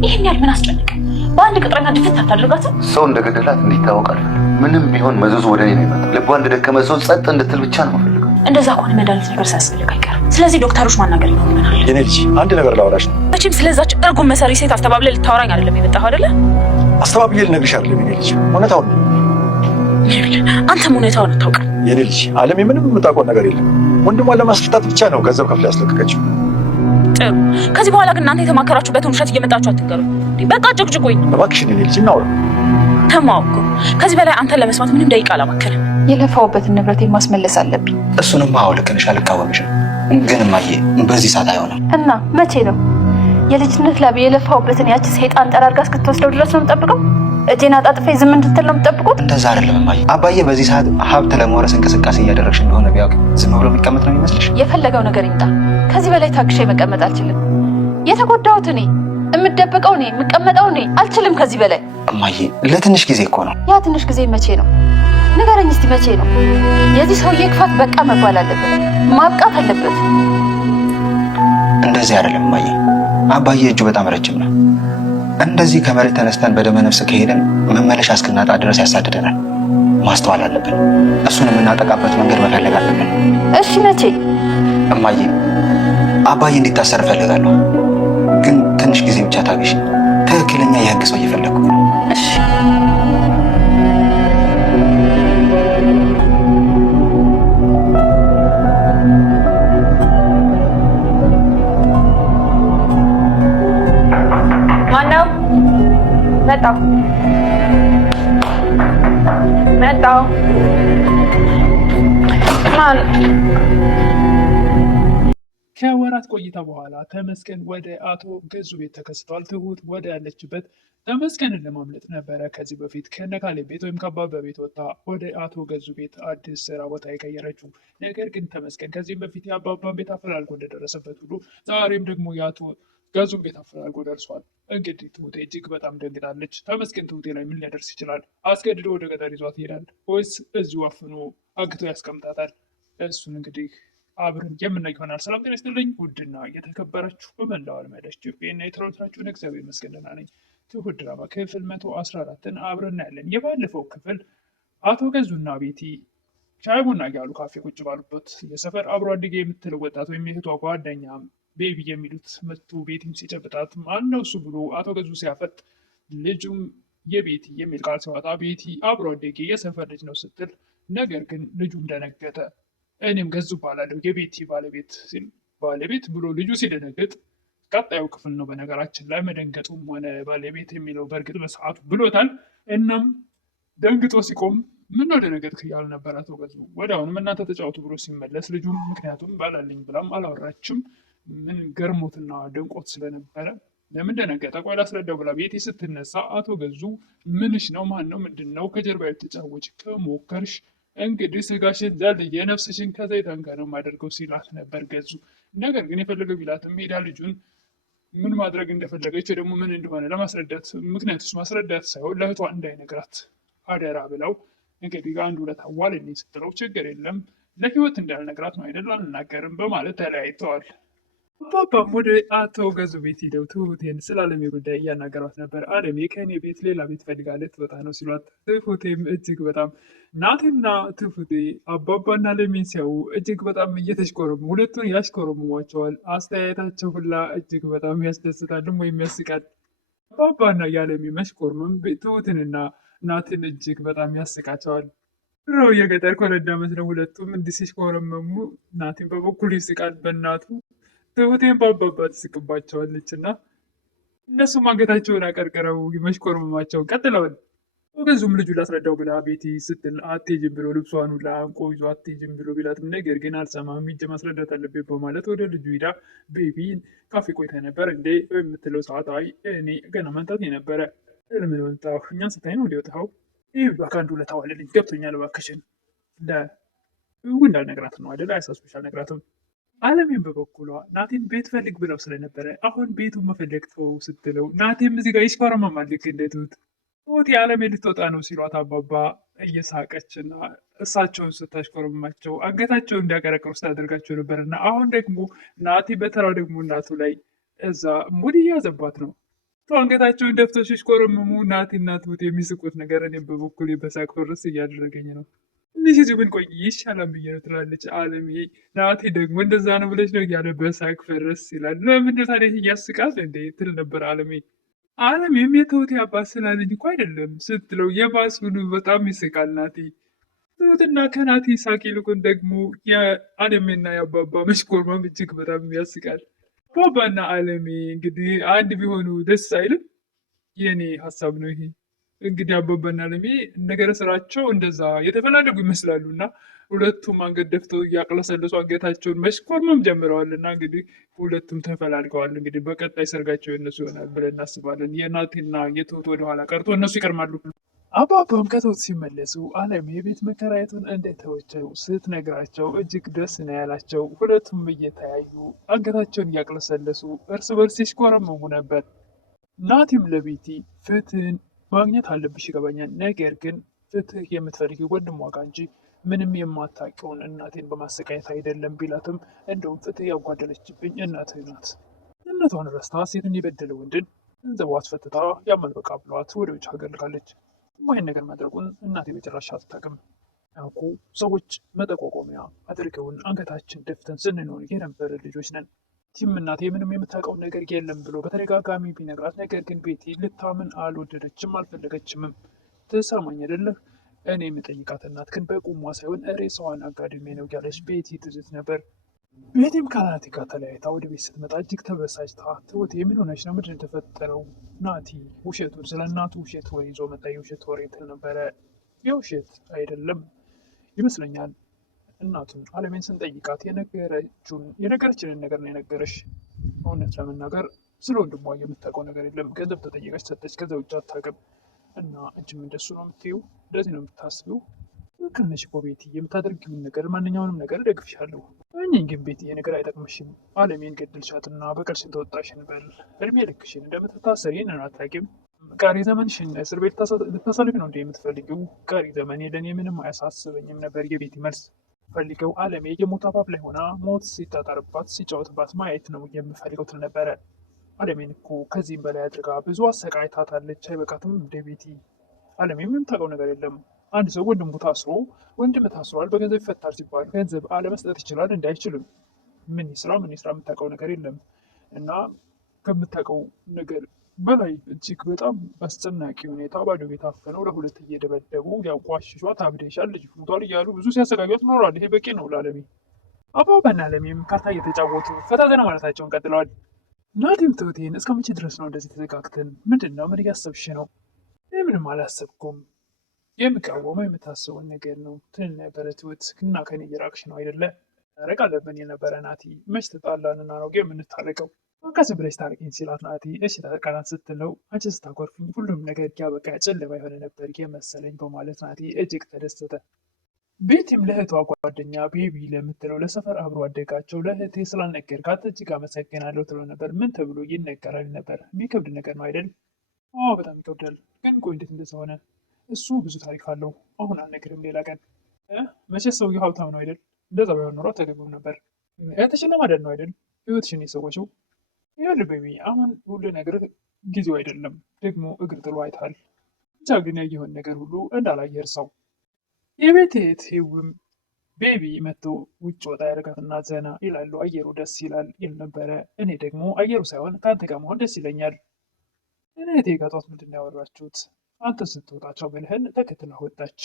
ይሄን ያህል ምን አስጨነቀ? በአንድ ቅጥረኛ ድፍት አታደርጋትም? ሰው እንደገደላት እንዲታወቃል። ምንም ቢሆን መዘዙ ወደ እኔ ነው የመጣው። ልቧ እንደደከመ ሰው ጸጥ እንድትል ብቻ ነው የምፈልገው። እንደዛ ከሆነ መድኃኒት ነገር ሳያስፈልግ አይቀርም። ስለዚህ ዶክተሮች ማናገር ይኖርብናል። የኔ ልጅ አንድ ነገር ላወራሽ ነው። መቼም ስለዛች እርጉም መሰሪ ሴት አስተባብለህ ልታወራኝ አይደለም የመጣኸው አይደለ? አስተባብዬ ልነግርሽ አይደለም የኔ ልጅ፣ እውነታውን ነው። አንተም እውነታውን አታውቅም የኔ ልጅ። አለሜ ምንም የምታውቀው ነገር የለም። ወንድሟን ለማስፈታት ብቻ ነው ገንዘብ ከፍላ ያስለቀቀችው። ጥሩ። ከዚህ በኋላ ግን እናንተ የተማከራችሁበትን ውሸት እየመጣችሁ አትንገሩ። በቃ ጭቅጭቁኝ። እባክሽን የኔ ልጅ እናውራ። ተማውኩ። ከዚህ በላይ አንተን ለመስማት ምንም ደቂቃ አላባከንም። የለፋውበትን ንብረቴን ማስመለስ አለብኝ። እሱንማ ልክ ነሽ፣ አልቃወምሽም። ግን እማዬ በዚህ ሰዓት አይሆንም። እና መቼ ነው? የልጅነት ላብ የለፋውበትን ያቺ ሰይጣን ጠራርጋ እስክትወስደው ድረስ ነው የምጠብቀው? እጄን አጣጥፌ ዝም እንድትል ነው የምጠብቁት? እንደዛ አይደለም እማዬ። አባዬ በዚህ ሰዓት ሀብት ለመውረስ እንቅስቃሴ እያደረግሽ እንደሆነ ቢያውቅ ዝም ብሎ የሚቀመጥ ነው የሚመስልሽ? የፈለገው ነገር ይምጣ። ከዚህ በላይ ታግሼ መቀመጥ አልችልም። የተጎዳሁት እኔ፣ የምደብቀው እኔ፣ የምቀመጠው እኔ። አልችልም ከዚህ በላይ። እማዬ ለትንሽ ጊዜ እኮ ነው። ያ ትንሽ ጊዜ መቼ ነው? ንገረኝ እስቲ መቼ ነው? የዚህ ሰውዬ ክፋት በቃ መባል አለበት፣ ማብቃት አለበት። እንደዚህ አይደለም እማዬ። አባዬ እጁ በጣም ረጅም ነው። እንደዚህ ከመሬት ተነስተን በደመ ነፍስ ከሄደን መመለሻ እስክናጣ ድረስ ያሳድደናል። ማስተዋል አለብን። እሱን የምናጠቃበት መንገድ መፈለግ አለብን። እሺ መቼ? እማዬ አባዬ እንዲታሰር እፈልጋለሁ። ግን ትንሽ ጊዜ ብቻ ታገሽ። ትክክለኛ የህግ ሰው እየፈለግኩ ነው። እሺ ማነው? መጣሁ። ማን? ከወራት ቆይታ በኋላ ተመስገን ወደ አቶ ገዙ ቤት ተከስቷል። ትሁት ወደ ያለችበት ተመስገንን ለማምለጥ ነበረ ከዚህ በፊት ከነካሌ ቤት ወይም ከአባባ ቤት ወጣ ወደ አቶ ገዙ ቤት አዲስ ስራ ቦታ የቀየረችው። ነገር ግን ተመስገን ከዚህም በፊት የአባባን ቤት አፈላልጎ እንደደረሰበት ሁሉ ዛሬም ደግሞ የአቶ ገዙን ቤት አፈላልጎ ደርሷል። እንግዲህ ትሁቴ እጅግ በጣም ደንግጣለች። ተመስገን ትሁቴ ላይ ምን ሊያደርስ ይችላል? አስገድዶ ወደ ገጠር ይዟት ይሄዳል ወይስ እዚሁ አፍኖ አግቶ ያስቀምጣታል? እሱን እንግዲህ አብረን የምናይ ይሆናል። ሰላም ጤና ይስጥልኝ ውድና እየተከበራችሁ በመላው ዓለም ያላችሁ ኢትዮጵያና ኤርትራውያን እግዚአብሔር ይመስገን ደህና ነኝ። ትሁት ድራማ ክፍል 114ን አብረን እናያለን። የባለፈው ክፍል አቶ ገዙና ቤቲ ሻይ ቡና እያሉ ካፌ ቁጭ ባሉበት የሰፈር አብሮ አድጌ የምትለው ወጣት ወይም የእህቷ ጓደኛ ቤቢ የሚሉት መቶ ቤቲም ሲጨብጣት ማነው እሱ ብሎ አቶ ገዙ ሲያፈጥ ልጁም የቤቲ የሚል ቃል ሲዋጣ ቤቲ አብሮ አደጌ የሰፈር ልጅ ነው ስትል፣ ነገር ግን ልጁም ደነገጠ። እኔም ገዙ ባላለሁ የቤቲ ባለቤት ሲል ባለቤት ብሎ ልጁ ሲደነግጥ ቀጣዩ ክፍል ነው። በነገራችን ላይ መደንገጡም ሆነ ባለቤት የሚለው በእርግጥ በሰዓቱ ብሎታል። እናም ደንግጦ ሲቆም ምን ወደ ደነገጥክ እያሉ ነበር አቶ ገዙ። ወዲያውኑም እናንተ ተጫወቱ ብሎ ሲመለስ ልጁም ምክንያቱም ባላለኝ ብላም አላወራችም ምን ገርሞትና ደንቆት ስለነበረ ለምን ደነገጠ ቆይ ላስረዳው ብላ ቤቲ ስትነሳ አቶ ገዙ ምንሽ ነው? ማን ነው? ምንድን ነው? ከጀርባ የተጫወች ከሞከርሽ እንግዲህ ስጋሽን ዛል የነፍስሽን ከዘይታን ጋር ነው የማደርገው ሲላት ነበር ገዙ። ነገር ግን የፈለገው ቢላትም ሜዳ ልጁን ምን ማድረግ እንደፈለገች ደግሞ ምን እንደሆነ ለማስረዳት ምክንያቱስ ማስረዳት ሳይሆን ለእህቷ እንዳይነግራት አደራ ብለው እንግዲህ አንድ ሁለት አዋልኝ ስትለው ችግር የለም ለህይወት እንዳልነግራት ነው አይደል አልናገርም በማለት ተለያይተዋል። አባባም ወደ አቶ ገዙ ቤት ሂደው ትሁቴን ስለ አለሜ ጉዳይ እያናገሯት ነበር። አለሜ ከእኔ ቤት ሌላ ቤት ፈልጋለች ትወጣ ነው ሲሏት፣ ትሁቴም እጅግ በጣም ናቴና ትሁቴ አባባና አለሜን ሲያዩ እጅግ በጣም እየተሽኮረሙ ሁለቱን ያሽኮረሙሟቸዋል። አስተያየታቸው ሁላ እጅግ በጣም ያስደስታልም ወይም ያስቃል። አባባና የአለሜ መሽኮርመም ትሁትንና ናትን እጅግ በጣም ያስቃቸዋል። ድሮው የገጠር ኮረዳ መስለው ሁለቱም እንዲህ ሲሽኮረመሙ ናቴን በበኩል ይስቃል በእናቱ ትሁቴን በአባባ ትስቅባቸዋለች እና እነሱም አንገታቸውን አቀርቅረው መሽኮርመማቸውን ቀጥለዋል። ገዙም ልጁ ላስረዳው ብላ ቤቲ ስትል አትሄጂም ብሎ ልብሷን ሁላ አንቆ ይዞ አትሄጂም ብሎ ቢላትም ነገር ግን አልሰማም ሂጅ ማስረዳት አለብኝ በማለት ወደ ልጁ ሂዳ ቤቢ ካፌ ቆይታ ነበር እንዴ በምትለው ሰዓት አይ እኔ ገና መምጣት የነበረ ለምን መጣሁ እኛን ስታይ ነው ሊወጣው ይህ በአካንዱ ለታዋልልኝ ገብቶኛል እባክሽን እንዳልነግራት ነው አይደል አያሳስብሽ አልነግራትም። አለሜን በበኩሏ ናቴን ቤት ፈልግ ብለው ስለነበረ አሁን ቤቱን መፈለግ ተው ስትለው ናቴም እዚህ ጋር ይሽኮረመማል ልክ እንደ ትሁት የአለሜ ልትወጣ ነው ሲሏት አባባ እየሳቀችና እሳቸውን ስታሽኮረመማቸው አንገታቸውን እንዲያቀረቅሩ ስታደርጋቸው ነበር እና አሁን ደግሞ ናቴ በተራው ደግሞ እናቱ ላይ እዛ ሙድ እያዘባት ነው። አንገታቸውን ደፍተው ሲሽኮረመሙ ናቲና ትሁት የሚስቁት ነገር እኔም በበኩሌ በሳቅ ፍርስ እያደረገኝ ነው። ትንሽ ምን ቆይ ይሻላል ብዬ ነው ትላለች አለምዬ። ናቲ ደግሞ እንደዛ ነው ብለሽ ነው እያለ በሳቅ ፍርስ ይላል። ለምንድን ታዲያ እያስቃል እንዴ ትል ነበር አለምዬ። አለምዬም የትሁቴ አባት ስላለኝ እኮ አይደለም ስትለው የባሱን በጣም ይስቃል ናቲ። ትሁትና ከናቲ ሳቅ ይልቁን ደግሞ የአለሜና የአባባ መሽኮርማም እጅግ በጣም ያስቃል። አባባና አለሜ እንግዲህ አንድ ቢሆኑ ደስ አይልም? የኔ ሀሳብ ነው ይሄ። እንግዲህ አባባና አለሜ ነገረ ስራቸው እንደዛ የተፈላለጉ ይመስላሉ እና ሁለቱም አንገት ደፍተው እያቅለሰለሱ አንገታቸውን መሽኮርመም ጀምረዋል እና እንግዲህ ሁለቱም ተፈላልገዋል። እንግዲህ በቀጣይ ሰርጋቸው የነሱ ይሆናል ብለን እናስባለን። የናቲና የትሁት ወደኋላ ቀርቶ እነሱ ይቀርማሉ። አባባም ከትሁት ሲመለሱ አለሜ የቤት መከራየቱን እንደተወቸው ስትነግራቸው እጅግ ደስ ነው ያላቸው። ሁለቱም እየተያዩ አንገታቸውን እያቅለሰለሱ እርስ በርስ ሲሽኮረመሙ ነበር። ናቲም ለቤቲ ፍትህን ማግኘት አለብሽ ይገባኛል፣ ነገር ግን ፍትህ የምትፈልጊው ወንድሟ ጋር እንጂ ምንም የማታውቂውን እናቴን በማሰቃየት አይደለም ቢላትም እንደውም ፍትህ ያጓደለችብኝ እናትህ ናት። እናቷን ረስታ ሴትን የበደለ ወንድን ገንዘቧ አስፈትታ ያመል በቃ ብሏት ወደ ውጭ ሀገር ልካለች። ይህን ነገር ማድረጉን እናቴ በጭራሽ አትታቅም። ያውቁ ሰዎች መጠቋቋሚያ አድርገውን አንገታችን ደፍተን ስንኖር የነበረ ልጆች ነን። ቲም እናቴ ምንም የምታውቀው ነገር የለም ብሎ በተደጋጋሚ ቢነግራት፣ ነገር ግን ቤቲ ልታምን አልወደደችም፣ አልፈለገችምም። ትሰማኝ አይደለህ? እኔ የምጠይቃት እናት ግን በቁሟ ሳይሆን ሬሳዋን አጋድሜ ነው ያለች ቤቲ ትዝት ነበር። ቤቲም ከናቲ ጋር ተለያይታ ወደ ቤት ስትመጣ እጅግ ተበሳጭታ ትሁት የምን ሆነች ነው? ምንድን የተፈጠረው? ናቲ ውሸቱን ስለ እናቱ ውሸት ወሬ ይዞ መጣ። የውሸት ወሬ ትል ነበረ። የውሸት አይደለም ይመስለኛል። እናቱን አለሜን ስንጠይቃት የነገረችንን ነገር ነው የነገረሽ። እውነት ለመናገር ስለ ወንድሟ የምታውቀው ነገር የለም። ገንዘብ ተጠየቀች፣ ሰጠች። ከዛ ውጭ አታውቅም። እና አንቺም እንደሱ ነው የምትይው? እንደዚህ ነው የምታስቢው? ትክክል ነሽ እኮ ቤቲ። የምታደርጊውን ነገር ማንኛውንም ነገር እደግፍሻለሁ። እኔን ግን ቤቲ ነገር አይጠቅምሽም። አለሜን ገድልሻትና በቀልሽን ተወጣሽን በል። እድሜ ልክሽን እንደምትታሰሪ ይህንን አታውቂም። ቀሪ ዘመንሽን እስር ቤት ልታሳልፊ ነው እንደ የምትፈልጊው? ቀሪ ዘመኔ ለእኔ ምንም አያሳስበኝም ነበር የቤቲ መልስ። ፈልገው አለሜ የሞት አፋፍ ላይ ሆና ሞት ሲታጠርባት ሲጫወትባት ማየት ነው የምፈልገው ትል ነበረ። አለሜን እኮ ከዚህም በላይ አድርጋ ብዙ አሰቃይታታለች። አይበቃትም እንደ ቤቲ? አለሜ ምንም ታውቀው ነገር የለም። አንድ ሰው ወንድም ታስሯል በገንዘብ ይፈታል ሲባል ገንዘብ አለመስጠት ይችላል? እንዳይችልም ምን ይስራ የምታውቀው ነገር የለም። እና ከምታውቀው ነገር በላይ እጅግ በጣም አስጨናቂ ሁኔታ ባዶ ቤት አፍነው ለሁለት እየደበደቡ ሊያንቋሽሿት አብደሻል፣ ልጅ ሞቷል እያሉ ብዙ ሲያሰቃዩት ኖሯል። ይሄ በቂ ነው ለአለሜ። አባባና አለሜም ካርታ እየተጫወቱ ፈታ ዘና ማለታቸውን ቀጥለዋል። ናቲም ትሁቴን እስከ መቼ ድረስ ነው እንደዚህ ተዘጋግተን? ምንድን ነው? ምን እያሰብሽ ነው? ምንም አላሰብኩም። የምቃወመው የምታስበውን ነገር ነው ትል ነበረ ትሁት። እና ከኔ እየራቅሽ ነው አይደለ? ታረቅ አለብን የነበረ ናቲ። መች ተጣላንና ነው የምንታረቀው? ቀስ ብለሽ ታርቂኝ ሲላት ናቲ እሺ ታረቃናት ስትለው አንቺ ስታኮርፍኝ ሁሉም ነገር ያበቃ ጨለማ የሆነ ነበር የመሰለኝ በማለት ናቲ እጅግ ተደሰተ። ቤቲም ለእህቷ ጓደኛ ቤቢ ለምትለው ለሰፈር አብሮ አደጋቸው ለእህቴ ስላልነገርካት እጅግ አመሰግናለሁ ትለው ነበር። ምን ተብሎ ይነገራል ነበር? የሚከብድ ነገር ነው አይደል? አዎ በጣም ይከብዳል። ግን ቆይ እንዴት እንደዛ ሆነ? እሱ ብዙ ታሪክ አለው። አሁን አልነግርም፣ ሌላ ቀን። መቼስ ሰውዬው ሀብታም ነው አይደል? እንደዛ ባይሆን ኖሮ ተገቢው ነበር። እህትሽን ለማዳን ነው አይደል ህይወትሽን የሰወችው? ይኸውልህ ቤቢ፣ አሁን ሁሉ ነገር ጊዜው አይደለም። ደግሞ እግር ጥሎ አይተሃል። ብቻ ግን ያየኸውን ነገር ሁሉ እንዳላየ እርሳው። የቤት እህትም ቤቢ መጥቶ ውጭ ወጣ ያደርጋትና ዘና ይላሉ። አየሩ ደስ ይላል ይል ነበረ። እኔ ደግሞ አየሩ ሳይሆን ከአንተ ጋር መሆን ደስ ይለኛል። እህቴ ጋር ጠዋት ምንድን ነው ያወራችሁት? አንተ ስትወጣቸው ብልህን ተከትላ ወጣች።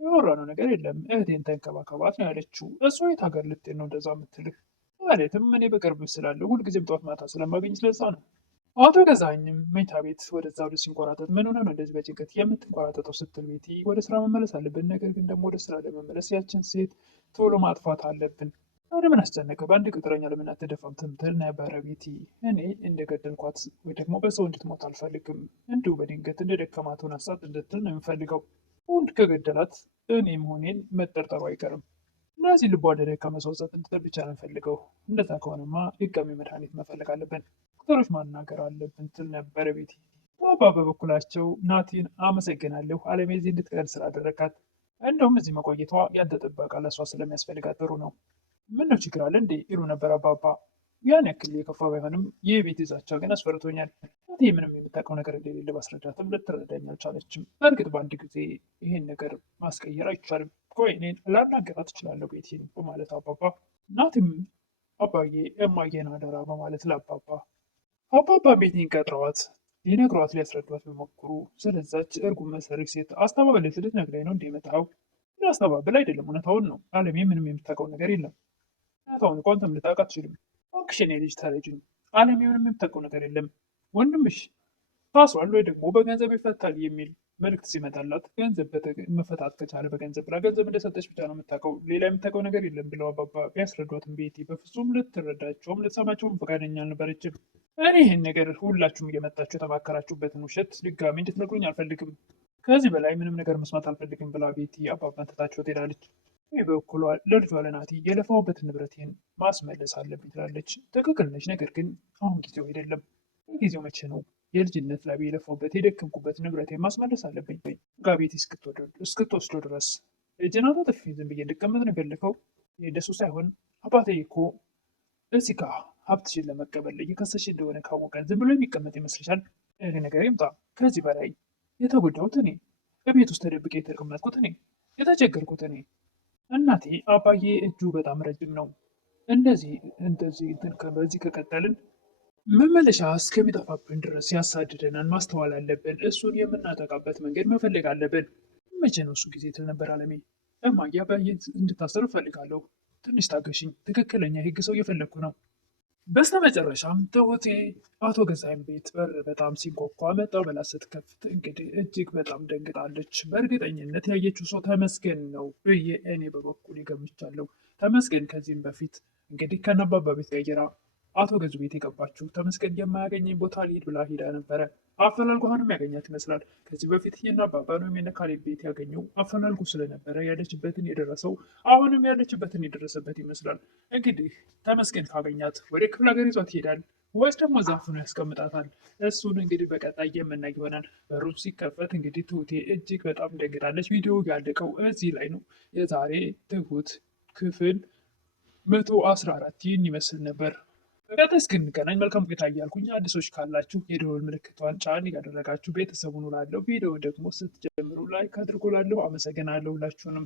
ያወራነው ነገር የለም። እህቴን ተንከባከባት ነው ያለችው። እሷ የት ሀገር ልትሄድ ነው እንደዛ የምትልህ? ማለትም እኔ በቅርብ ስላለሁ ሁልጊዜም ጠዋት ማታ ስለማገኝ ስለዛ ነው። አቶ ገዛኝም መኝታ ቤት ወደዛ ወደ ሲንቆራጠጥ ምን ሆነ ነው እንደዚህ በጭንቀት የምትንቆራጠጠው ስትል ቤቲ ወደ ስራ መመለስ አለብን። ነገር ግን ደግሞ ወደ ስራ ለመመለስ ያችን ሴት ቶሎ ማጥፋት አለብን። ወደ ምን አስጨነቀ? በአንድ ቅጥረኛ ለምን አትደፋም? ትምትል ነበረ ቤቲ። እኔ እንደገደልኳት ወይ ደግሞ በሰው እንድትሞት አልፈልግም። እንዲሁ በድንገት እንደ ደከማት ሆና ሳት እንድትል ነው የምፈልገው። ወንድ ከገደላት እኔ መሆኔን መጠርጠሩ አይቀርም። እነዚህ ልቧ እንደደከመ ሰው ጸጥ እንድትል ብቻ ነው የምፈልገው። እንደዛ ከሆነማ ድጋሚ መድኃኒት መፈለግ አለብን፣ ዶክተሮች ማናገር አለብን ትል ነበረ ቤቲ። ባባ በበኩላቸው ናቲን አመሰግናለሁ አለሜ እዚህ እንድትቀር ስላደረካት። እንደውም እዚህ መቆየቷ ያንተ ጥበቃ ለእሷ ስለሚያስፈልጋት ጥሩ ነው። ምን ነው ችግር አለ እንዴ ይሉ ነበር አባባ። ያን ያክል የከፋ ባይሆንም ይህ ቤት ይዛቻ ግን አስፈርቶኛል። እናቴ ምንም የምታውቀው ነገር እንደሌለ ባስረዳትም ልትረዳኝ አልቻለችም። በእርግጥ በአንድ ጊዜ ይሄን ነገር ማስቀየር አይቻልም። ቆይ እኔን ላናገራት እችላለሁ ቤቴን በማለት አባባ እናትም አባዬ እማዬን አደራ በማለት አባባ ቤቴን ቀጥረዋት ሊነግሯት ሊያስረዷት ቢሞክሩ ስለዛች እርጉም መሰሪ ሴት አስተባበለች ልትነግረኝ ነው እንደ የመጣኸው? አስተባበል አይደለም፣ እውነታውን ነው። አለሜ ምንም የምታውቀው ነገር የለም። እውነታውን እኮ አንተም ልታውቅ አትችልም። እባክሽ የኔ ልጅ ተረጅኝ። አለሜ ምንም የምታውቀው ነገር የለም። ወንድምሽ ታስሯል ወይ ደግሞ በገንዘብ ይፈታል የሚል መልዕክት ሲመጣላት ገንዘብ መፈታት ከቻለ በገንዘብ ብላ ገንዘብ እንደሰጠች ብቻ ነው የምታውቀው፣ ሌላ የምታውቀው ነገር የለም ብለው አባባ ቢያስረዷትም ቤቲ በፍጹም ልትረዳቸውም ልትሰማቸውም ፈቃደኛ አልነበረችም። እኔ ይህን ነገር ሁላችሁም እየመጣችሁ የተማከራችሁበትን ውሸት ድጋሚ እንድትነግሩኝ አልፈልግም፣ ከዚህ በላይ ምንም ነገር መስማት አልፈልግም ብላ ቤቲ አባባን ትታቸው ትሄዳለች። ይህ በኩሏ ለልጇ ለናቲ የለፋውበትን ንብረቴን ማስመለስ አለብኝ ትላለች። ትክክል ነች፣ ነገር ግን አሁን ጊዜው አይደለም። ጊዜው መቼ ነው? የልጅነት ላይ የለፋውበት የደከምኩበት ንብረቴን ማስመለስ አለብኝ። ጋቤቴ እስክትወስደው ድረስ እጅናታ ጥፊ ዝም ብዬ እንድቀመጥ ነው የፈለከው? ደሱ ሳይሆን አባቴ እኮ እዚህ ጋ ሀብትሽን ለመቀበል እየከሰሽ እንደሆነ ካወቀ ዝም ብሎ የሚቀመጥ ይመስልሻል? ይህ ነገር ይምጣ። ከዚህ በላይ የተጎዳሁት እኔ፣ በቤት ውስጥ ተደብቄ የተቀመጥኩት እኔ፣ የተቸገርኩት እኔ። እናቴ አባዬ እጁ በጣም ረጅም ነው። እንደዚህ በዚህ ከቀጠልን መመለሻ እስከሚጠፋብን ድረስ ያሳድደናል። ማስተዋል አለብን። እሱን የምናጠቃበት መንገድ መፈለግ አለብን። መቼ ነው እሱ ጊዜ ትል ነበር አለሜ። እማዬ አባዬ እንድታሰሩ እፈልጋለሁ። ትንሽ ታገሽኝ። ትክክለኛ የህግ ሰው እየፈለግኩ ነው። በስተመጨረሻም ትሁቴ አቶ ገዛይን ቤት በር በጣም ሲንኳኳ መጣው ብላ ስትከፍት እንግዲህ እጅግ በጣም ደንግጣለች። በእርግጠኝነት ያየችው ሰው ተመስገን ነው ብዬ እኔ በበኩል ይገምቻለሁ። ተመስገን ከዚህም በፊት እንግዲህ ከነባባ ቤት ቀይራ አቶ ገዙ ቤት የገባችው ተመስገን የማያገኘኝ ቦታ ሊሄድ ብላ ሄዳ ነበረ። አፈላልጎ አሁንም ያገኛት ይመስላል። ከዚህ በፊት የናባባ ነው የነካሌብ ቤት ያገኘው አፈላልጎ ስለነበረ ያለችበትን የደረሰው አሁንም ያለችበትን የደረሰበት ይመስላል። እንግዲህ ተመስገን ካገኛት ወደ ክፍለ ሀገር ይዟት ይሄዳል ወይስ ደግሞ ዛፉን ያስቀምጣታል? እሱን እንግዲህ በቀጣይ የምናይ ይሆናል። በሩ ሲከፈት እንግዲህ ትሁቴ እጅግ በጣም ደንግጣለች። ቪዲዮ ያለቀው እዚህ ላይ ነው። የዛሬ ትሁት ክፍል 114 ይህን ይመስል ነበር። በቀጣይ እስክንገናኝ መልካም ቆይታ እያልኩኝ አዲሶች ካላችሁ የደወል ምልክቷን ጫን ያደረጋችሁ ቤተሰቡን ላለው ቪዲዮ ደግሞ ስትጀምሩ ላይክ አድርጉ። ላለሁ አመሰግናለሁ ሁላችሁንም።